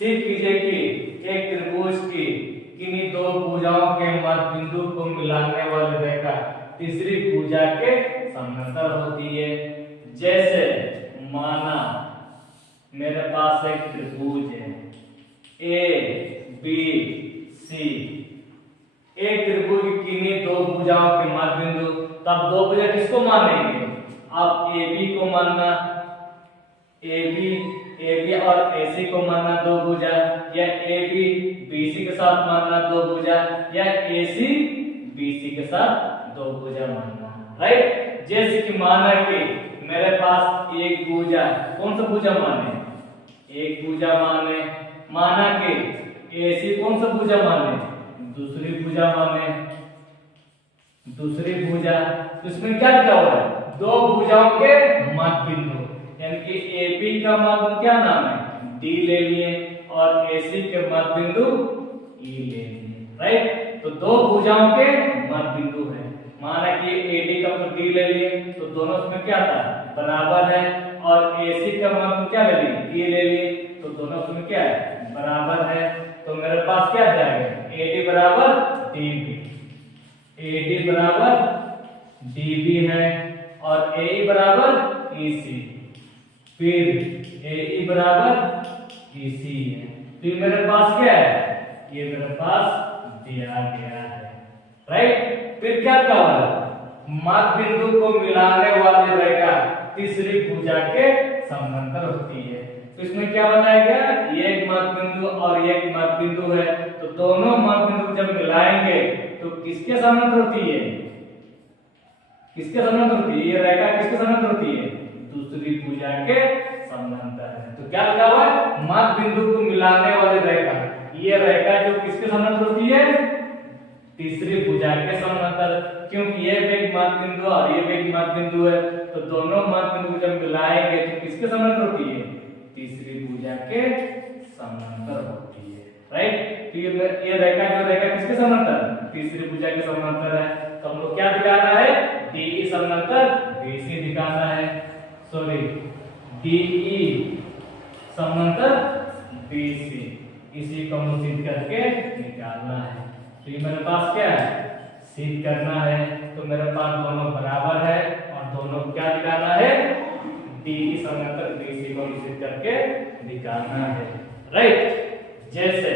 सिद्ध कीजिए कि एक त्रिभुज की किन्हीं दो भुजाओं के मध्य बिंदु को मिलाने वाली रेखा तीसरी भुजा के समांतर होती है। जैसे माना मेरे पास एक त्रिभुज है ए बी सी, एक त्रिभुज की किन्हीं दो भुजाओं के मध्य बिंदु, तब दो भुजा किसको मानेंगे? अब ए बी को मानना, ए बी और AC को मानना दो भुजा, या AB BC के साथ मानना दो भुजा, या AC BC के साथ दो भुजा मानना, राइट। जैसे कि माना कि मेरे पास एक भुजा, कौन सा भुजा माने? एक भुजा माने। माना कि AC कौन सा भुजा माने? दूसरी भुजा माने, दूसरी भुजा। तो इसमें क्या लिखा हुआ है? दो भुजाओं के मध्य बिंदु, यानी कि AB का मध्य क्या नाम है? D ले लिए, और AC के मध्य बिंदु E ले लिए, राइट। तो दो भुजाओं के मध्य बिंदु है। माना कि AD का मध्य D ले लिए, तो दोनों इसमें क्या था? बराबर है। और AC का मध्य क्या ले लिए? E ले लिए, तो दोनों इसमें क्या है? बराबर है। तो मेरे पास क्या जाएगा? AD बराबर DB, AD बराबर DB है, और AE बराबर EC, फिर AE बराबर EC है। तो ये मेरे पास क्या है? ये मेरे पास दिया गया है, राइट। फिर क्या कहा? मध्य बिंदु को मिलाने वाली रेखा तीसरी भुजा के समांतर होती है। तो इसमें क्या बताया गया? ये एक मध्य बिंदु और ये एक मध्य बिंदु है, तो दोनों मध्य बिंदु जब मिलाएंगे तो किसके समांतर होती है? किसके समांतर होती है? ये रेखा किसके समांतर होती है? दूसरी भुजा के समांतर है। तो क्या लिखा हुआ है? मध्य बिंदु को मिलाने वाली रेखा, ये रेखा जो किसके समांतर होती है? तीसरी भुजा के समांतर। क्योंकि ये भी एक मध्य बिंदु और ये भी एक मध्य बिंदु है, तो दोनों मध्य बिंदु जब मिलाएंगे तो किसके समांतर होती है? तीसरी भुजा के समांतर होती है, राइट। तो ये रेखा जो रेखा किसके समांतर? तीसरी भुजा के समांतर है। तो हम लोग क्या दिखाना है? DE समांतर BC दिखाना है, सॉरी DE समांतर BC, इसी को हम सिद्ध करके निकालना है। तो ये मेरे पास क्या है? सिद्ध करना है। तो मेरे पास दोनों बराबर है और दोनों को क्या दिखाना है? DE समांतर BC को सिद्ध करके दिखाना है, राइट। जैसे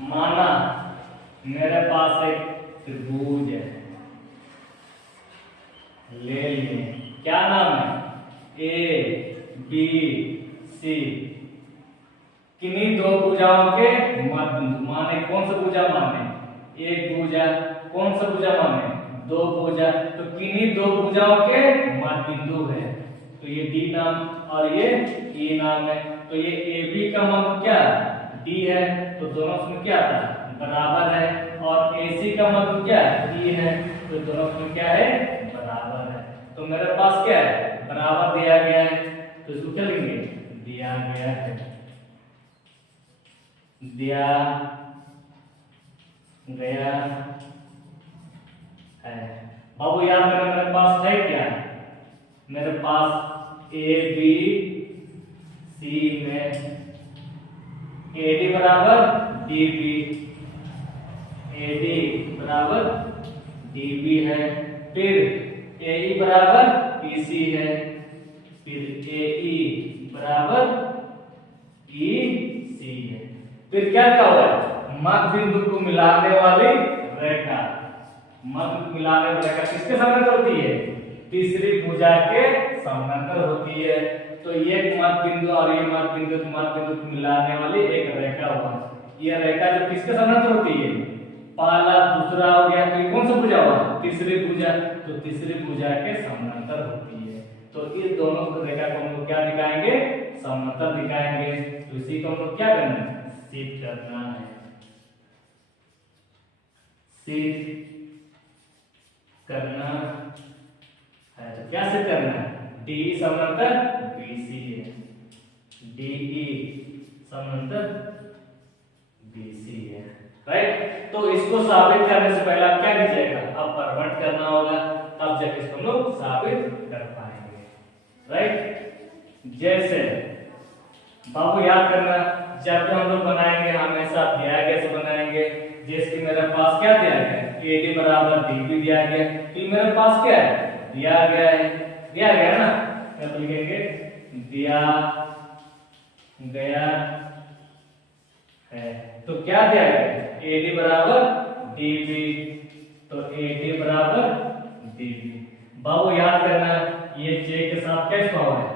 माना मेरे पास एक त्रिभुज है, ले लिए, क्या नाम है? ABC, किन्हीं दो भुजाओं के मध्य बिंदु माने। कौन सा भुजा माने? एक भुजा। कौन सा भुजा माने? दो भुजा। तो किन्हीं दो भुजाओं के मध्य बिंदु है, तो ये D नाम और ये E नाम है। तो ये AB का मान क्या? D है, तो दोनों में क्या था? बराबर है। और AC का मान क्या? E है, तो दोनों में क्या है? बराबर है। तो मेरे पास क्या है? बराबर दिया गया है, तो इसको क्या लिखेंगे? दिया गया है, दिया गया है। बाबू याद करना, मेरे पास है क्या? मेरे पास ABC में AD बराबर DB, AD बराबर DB है, फिर AE बराबर EC है, फिर AE बराबर EC है। फिर क्या कहा हुआ है? मध्य बिंदु को मिलाने वाली रेखा, मध्य मिलाने वाली रेखा किसके समांतर होती है? तीसरी भुजा के समांतर होती है। तो ये मध्य बिंदु और ये मध्य बिंदु को मिलाने वाली एक रेखा हुआ। ये रेखा जो किसके समांतर होती है? पहला दूसरा हो गया, तो कौन सा भुजा हुआ? तीसरी भुजा। तो तीसरी भुजा के समांतर होती है। तो इस दोनों रेखा को हम लोग क्या दिखाएंगे? समांतर दिखाएंगे। तो इसी को हम लोग क्या करना है? सिद्ध करना है, सिद्ध करना है। तो क्या सिद्ध करना है? DE समांतर BC है, DE समांतर BC है, राइट। तो तो इसको साबित करने से पहले आप क्या कीजिएगा, अब परवर्ट करना होगा, तब जब इसको हम लोग साबित कर पाएंगे, राइट। जैसे बाबू याद करना, जब भी हम लोग बनाएंगे हमेशा दिया गया से बनाएंगे। जैसे कि मेरे पास क्या दिया गया है, AD बराबर DB दिया गया, तो मेरे पास क्या है, दिया गया है, दिया गया ना, तो लिखेंगे दिया गया है। तो क्या दिया गया, AD बराबर DB, तो AD बराबर DB। बाबू याद करना, ये J के साथ क्या छुपा हुआ है,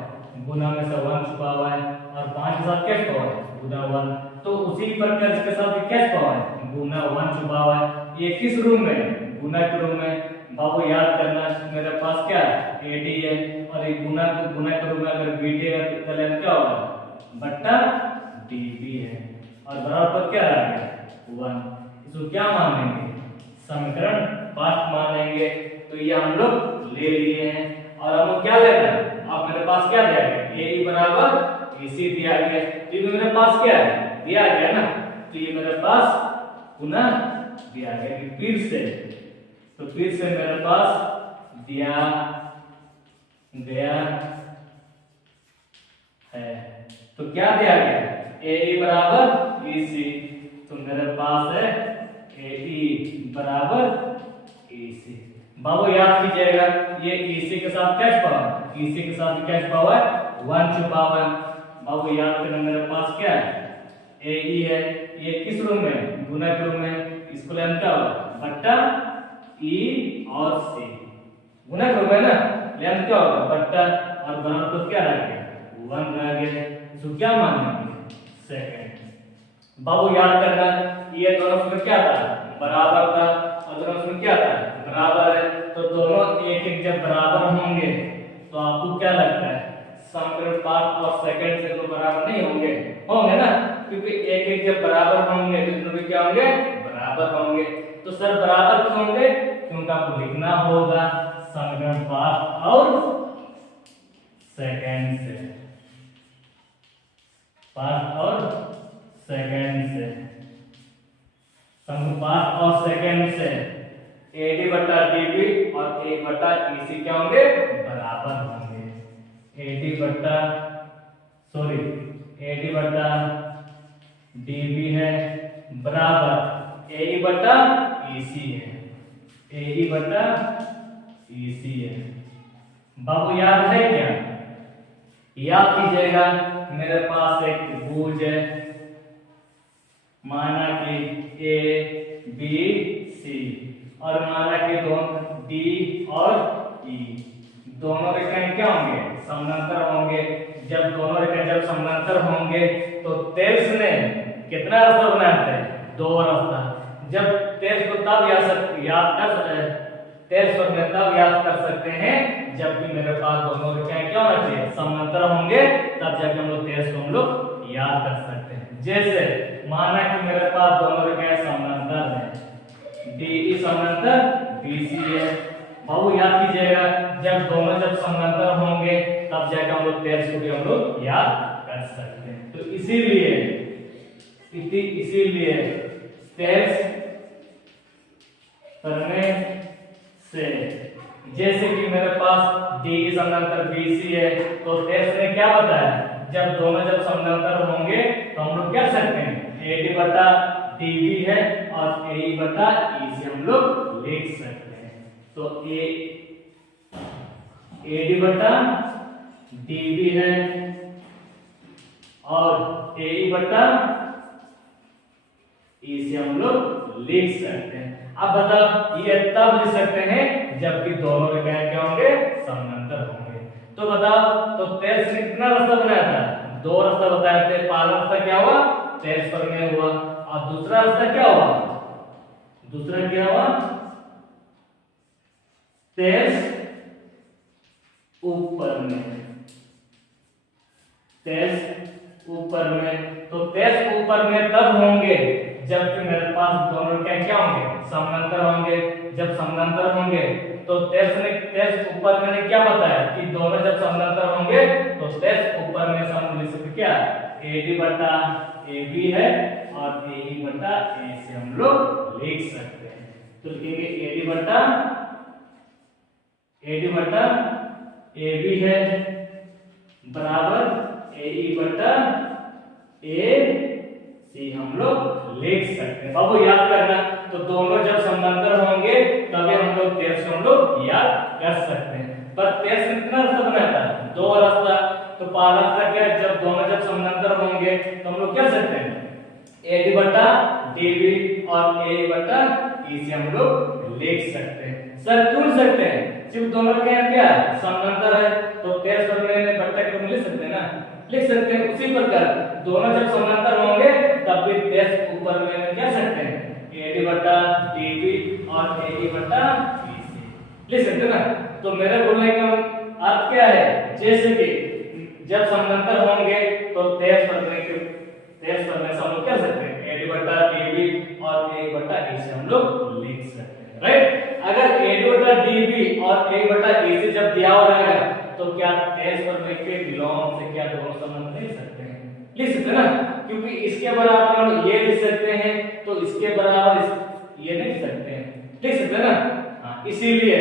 गुना में से 1 छुपा हुआ है, और 5 के साथ क्या छुपा हुआ है, गुना 1, तो उसी प्रकार इसके साथ क्या छुपा हुआ है, गुना 1 छुपा हुआ है। ये किस रूम में, गुना के रूम में। बाबू याद करना, मेरे पास क्या है, AD है, और ये गुना के रूम में अगर BD है तो पहले क्या होगा, बट्टा DB है, और बराबर क्या आ गया, 1। इसको क्या मानेंगे, समीकरण 5 मानेंगे। तो ये हम लोग ले लिए हैं, और हम क्या लेना, अब मेरे पास क्या दिया गया, AE बराबर AC दिया गया, तो ये मेरे पास क्या है, दिया गया ना, तो ये मेरे पास पुनः दिया गया कि फिर से, तो फिर से मेरे पास दिया गया है। तो क्या दिया गया, AE बराबर EC, तो मेरे पास है AE बराबर EC। बाबू याद कीजिएगा, ये EC के साथ क्या छुपा हुआ है, EC के साथ क्या छुपा हुआ है, 1 छुपा हुआ है। बाबू याद करना, मेरे पास क्या है, AE है, ये किस रूम में, गुना के रूम में, इसको लेना क्या होगा, बट्टा E और C, गुना के रूम है ना, लेना क्या होगा, बट्टा, और बराबर तो क्या रह गया, 1 रह गया। इसको क्या मानेंगे, सेकंड। बाबू याद करना, ये दोनों में क्या था, बराबर था, और दोनों में क्या था, बराबर है, तो दोनों एक एक जब बराबर होंगे तो आपको क्या लगता है, समीकरण 5 और सेकंड से तो बराबर नहीं होंगे, होंगे ना, क्योंकि एक एक जब बराबर होंगे तो दोनों भी क्या होंगे, बराबर होंगे। तो सर बराबर क्यों होंगे, क्योंकि आपको लिखना होगा समीकरण 5 और सेकंड से, 5 और सेकंड से, समीकरण 5 और सेकंड से AD बटा DB और A बटा EC क्या होंगे, बराबर होंगे। AD बटा DB है बराबर AE बटा EC है, AE बटा EC है। बाबू याद है क्या, याद कीजिएगा, मेरे पास एक त्रिभुज है, माना कि ABC, और माना कि दोनों D और E, दोनों रेखाएं क्या होंगे, समानांतर होंगे। जब दोनों रेखाएं जब समानांतर होंगे तो तेज ने कितना रास्ता बनाया है, 2 रास्ता। जब तेज को तब याद कर सकते हैं जब भी मेरे पास दोनों रेखाएं क्या होना चाहिए, समानांतर होंगे, तब जाके हम लोग तेज को हम लोग याद कर सकते हैं। जैसे माना कि मेरे पास दोनों रेखाएं समानांतर है, DE समानांतर BC है। बाबू याद कीजिएगा, जब दोनों जब समानांतर होंगे तब जाकर हम लोग तेज को भी हम लोग याद कर सकते हैं। तो इसीलिए तेज करने से, जैसे कि मेरे पास DE समानांतर BC है, तो तेज ने क्या बताया, जब दोनों जब समानांतर होंगे तो हम लोग क्या सकते हैं, AD बटा DB है और AE बटा EC हम लोग लिख सकते हैं। तो AD बटा DB है और AE बटा EC हम लोग लिख सकते हैं। अब बताओ, ये तब लिख सकते हैं जबकि दोनों रेखाएं क्या होंगे, समानांतर होंगे। तो बताओ, तो तेज ने कितना रास्ता बनाया था, 2 रास्ता बताए थे। पहला रास्ता क्या हुआ, तेज पर में हुआ, और दूसरा रास्ता क्या हुआ, दूसरा क्या हुआ, तेज ऊपर में, तेज ऊपर में। तो तेज ऊपर में तब होंगे जबकि मेरे पास दोनों रेखाएं क्या होंगे, समानांतर होंगे। जब समानांतर होंगे तो तेज ऊपर में क्या बताया कि दोनों जब समानांतर होंगे तो तेज ऊपर में हम लिख सकते क्या, AD बटा AB है और AE बटा AC हम लोग लिख सकते हैं। तो लिखेंगे AD बटा AB है बराबर AE बटा AC हम लोग लिख सकते हैं। बाबू याद करना, तो दोनों जब समांतर होंगे तभी हम लोग तेज को हम लोग याद कर सकते हैं। पर तेज कितना रास्ता बनाता है? दो रास्ता। तो पहला रास्ता क्या है? जब दोनों जब समांतर होंगे तो हम लोग क्या सकते हैं AD बटा DB और AE बटा EC हम लोग लिख सकते हैं। सर क्यों लिख सकते हैं? सिर्फ दोनों क्या समांतर है तो तेज पर में बट्टा क्यों लिख सकते हैं ना, लिख सकते हैं। उसी प्रकार दोनों जब समांतर होंगे तब भी तेज ऊपर में क्या सकते हैं AD बटा DB और AE बटा EC लिख सकते हैं ना। तो मेरे बोलने का अर्थ क्या है? जैसे कि जब समांतर होंगे तो तेज पर में से हम लोग क्या सकते हैं AD बटा DB और AE बटा EC हम लोग लिख सकते हैं, राइट। अगर AD बटा DB और AE बटा EC जब दिया हुआ रहेगा तो क्या तेज पर में के विलोम से क्या दोनों समांतर लिख सकते हैं? लिख सकते हैं ना, क्योंकि इसके बराबर हम लोग ये लिख सकते हैं तो इसके बराबर ये नहीं लिख सकते हैं, लिख सकते हैं ना। हाँ, इसीलिए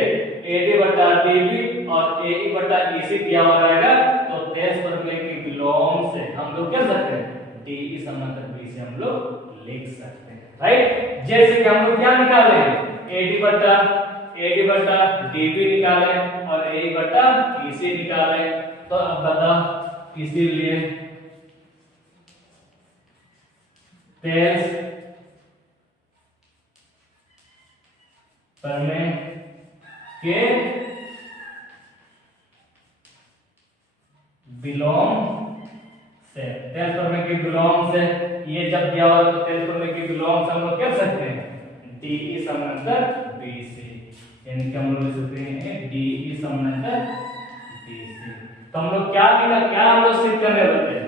AD बटा DB और AE बटा EC दिया हुआ रहेगा तो तेज पर में के विलोम से हम लोग क्या सकते हैं DE समांतर BC हम लोग लिख सकते हैं, राइट। जैसे कि हम लोग क्या निकाले AD बटा DB निकाले और AE बटा EC निकाले। तो अब बता, इसीलिए तेज पर में के विलोम से, तेज पर में के विलोम से ये जब दिया हुआ तो तेज पर में के विलोम से हम लोग क्या सकते हैं DE समांतर BC, यानी कि हम लोग लिख सकते हैं DE समांतर BC। तो हम लोग क्या हम लोग सिद्ध करने वाले हैं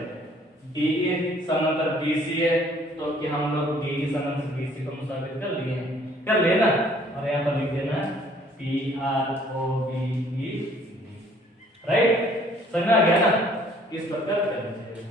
DE समांतर BC है तो कि हम लोग DE समांतर BC को साबित कर लिए ना। और यहाँ पर लिख देना PROBE, राइट। समझ में आ गया ना? इस प्रकार करना चाहिए।